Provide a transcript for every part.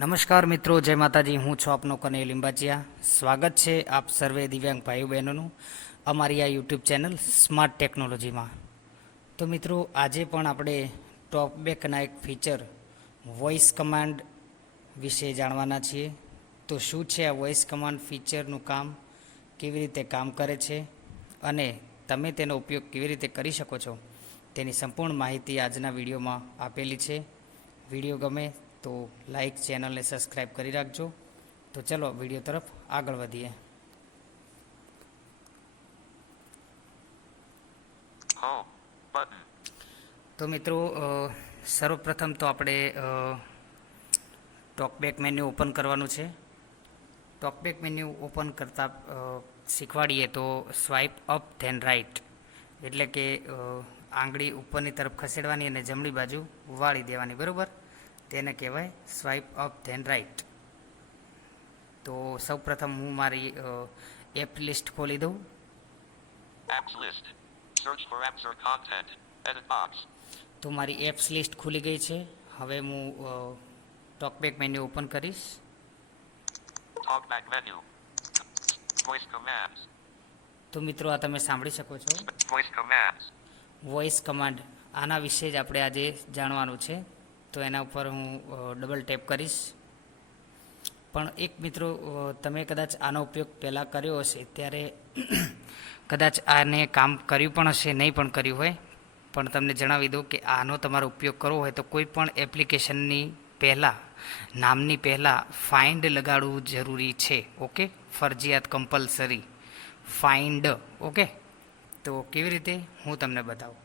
નમસ્કાર મિત્રો, જય માતાજી. હું છું આપનો કનૈયો લીંબાચિયા. સ્વાગત છે આપ સર્વે દિવ્યાંગ ભાઈઓ બહેનોનું અમારી આ યુટ્યુબ ચેનલ સ્માર્ટ ટેકનોલોજીમાં. તો મિત્રો, આજે પણ આપણે ટોકબેકના એક ફીચર વોઇસ કમાન્ડ વિશે જાણવાના છીએ. તો શું છે આ વોઇસ કમાન્ડ ફીચરનું કામ, કેવી રીતે કામ કરે છે અને તમે તેનો ઉપયોગ કેવી રીતે કરી શકો છો, તેની સંપૂર્ણ માહિતી આજના વિડીયોમાં આપેલી છે. વિડીયો ગમે તો લાઈક, ચેનલને સબસ્ક્રાઈબ કરી રાખજો. તો ચલો વિડીયો તરફ આગળ વધીએ. તો મિત્રો, સર્વપ્રથમ તો આપણે ટોકબેક મેન્યુ ઓપન કરવાનું છે. ટોકબેક મેન્યુ ઓપન કરતાં શીખવાડીએ તો સ્વાઇપ અપ ધેન રાઇટ, એટલે કે આંગળી ઉપરની તરફ ખસેડવાની અને જમણી બાજુ વાળી દેવાની, બરાબર? તેને કહેવાય સ્વાઇપ અપ ધેન રાઇટ. તો સૌપ્રથમ હું મારી એપ લિસ્ટ ખોલી દઉં. તો મારી એપ્સ લિસ્ટ ખુલી ગઈ છે. હવે હું ટોકબેક મેન્યુ ઓપન કરીશ. તો મિત્રો, આ તમે સાંભળી શકો છો વોઇસ કમાન્ડ. આના વિશે જ આપણે આજે જાણવાનું છે. તો એના ઉપર હું ડબલ ટેપ કરીશ. પણ એક મિત્રો, તમે કદાચ આનો ઉપયોગ પહેલાં કર્યો હશે ત્યારે કદાચ આને કામ કર્યું પણ હશે, નહીં પણ કર્યું હોય. પણ તમને જણાવી દઉં કે આનો તમારો ઉપયોગ કરવો હોય તો કોઈ પણ એપ્લિકેશનની પહેલાં, નામની પહેલાં ફાઇન્ડ લગાડવું જરૂરી છે. ઓકે, ફરજિયાત, કમ્પલસરી ફાઇન્ડ. ઓકે, તો કેવી રીતે હું તમને બતાવું.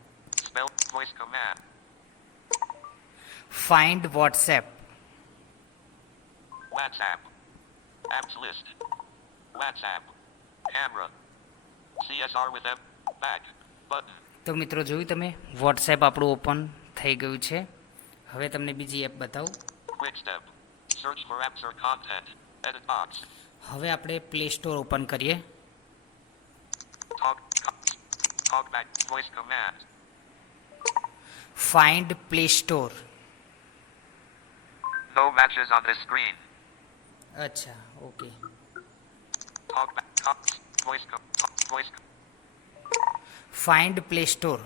Find WhatsApp. WhatsApp. Apps list. WhatsApp. Camera. CSR with M. Back. Button. તો મિત્રો, જોયું તમે, વોટ્સએપ આપણું ઓપન થઈ ગયું છે. હવે તમને બીજી એપ બતાવું. Quick step. Search for apps or content. Edit box. હવે આપણે પ્લે સ્ટોર ઓપન કરીએ. Talk back. Voice command. Find play store. No matches on this screen. અચ્છા, okay. Talk back. Voice. Find play store.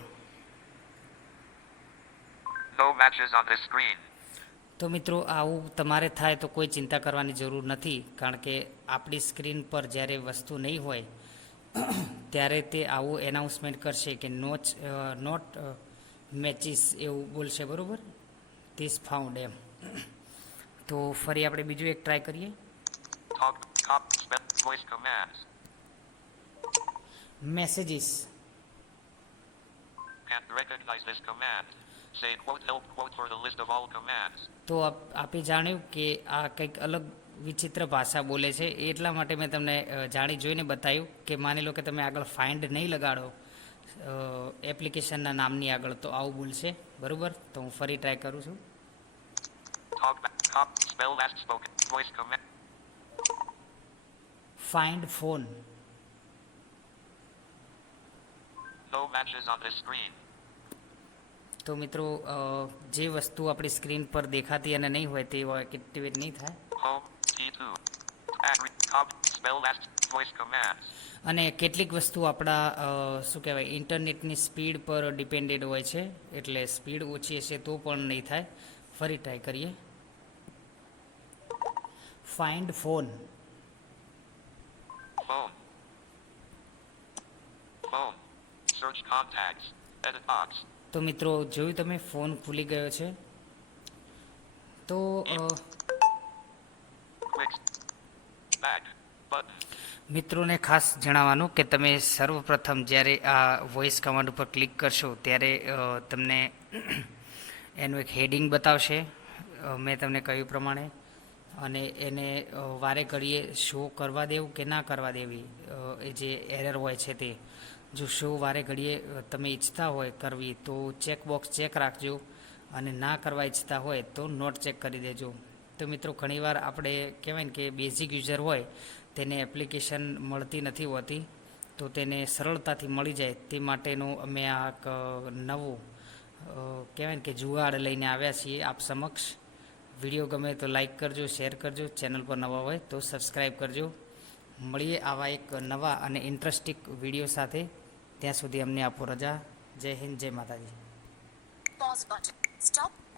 No matches on this screen. તો મિત્રો, આવું તમારે થાય તો કોઈ ચિંતા કરવાની જરૂર નથી, કારણ કે આપણી સ્ક્રીન પર જ્યારે વસ્તુ નહીં હોય ત્યારે તે આવું એનાઉન્સમેન્ટ કરશે કે નોટ મેચિસ, એવું બોલશે, બરાબર? ધીસ ફાઉન્ડ, એમ. તો ફરી આપણે બીજું એક ટ્રાય કરીએ. Voice commands. Messages. Can't recognize this command. Say quote help quote for the list of all commands. તો આપે જાણ્યું કે આ કંઈક અલગ વિચિત્ર ભાષા બોલે છે. એટલા માટે મેં તમને જાણી જોઈને બતાવ્યું કે માની લો કે તમે આગળ ફાઇન્ડ નહીં લગાડો એપ્લિકેશનના નામની આગળ, તો આવું બોલશે, બરાબર? તો હું ફરી ટ્રાય કરું છું. Spell last spoken. Voice command. Find phone. No matches on this screen. તો મિત્રો, જે વસ્તુ આપણી સ્ક્રીન પર દેખાતી અને નહીં હોય તે એક્ટિવેટ નહીં થાય. Home. T2. Spell last. Voice commands. અને કેટલીક વસ્તુ આપણા શું કહેવાય, ઇન્ટરનેટની સ્પીડ પર ડિપેન્ડેડ હોય છે, એટલે સ્પીડ ઓછી હશે તો પણ નહીં થાય. ફરી ટ્રાય કરીએ. Find phone. Phone. Phone. Search contacts. Edit box. તો મિત્રો, જોયું તમે, ફોન ખુલી ગયો છે. તો Quick. Back. Button. મિત્રોને ખાસ જણાવવાનું કે તમે સર્વપ્રથમ જ્યારે આ વોઇસ કમાન્ડ ઉપર ક્લિક કરશો ત્યારે તમને એનું એક હેડિંગ બતાવશે, મેં તમને કહ્યું પ્રમાણે. અને એને વારે ઘડીએ શો કરવા દેવું કે ના કરવા દેવી, એ જે એરર હોય છે તે. જો શો વારે ઘડીએ તમે ઈચ્છતા હોય કરવી તો ચેકબોક્સ ચેક રાખજો, અને ના કરવા ઈચ્છતા હોય તો નોટ ચેક કરી દેજો. તો મિત્રો, ઘણીવાર આપણે કહેવાય ને કે બેઝિક યુઝર હોય તેને એપ્લિકેશન મળતી નથી હોતી, તો તેને સરળતાથી મળી જાય તે માટેનું અમે આ નવું કહેવાય ને કે જુગાડ લઈને આવ્યા છીએ આપ સમક્ષ. વિડીયો ગમે તો લાઈક કરજો, શેર કરજો, ચેનલ પર નવા હોય તો સબસ્ક્રાઈબ કરજો. મળીએ આવા એક નવા અને ઇન્ટરેસ્ટિંગ વિડીયો સાથે. ત્યાં સુધી અમને આપો રજા. જય હિન્દ, જય માતાજી. Pause button. Stop.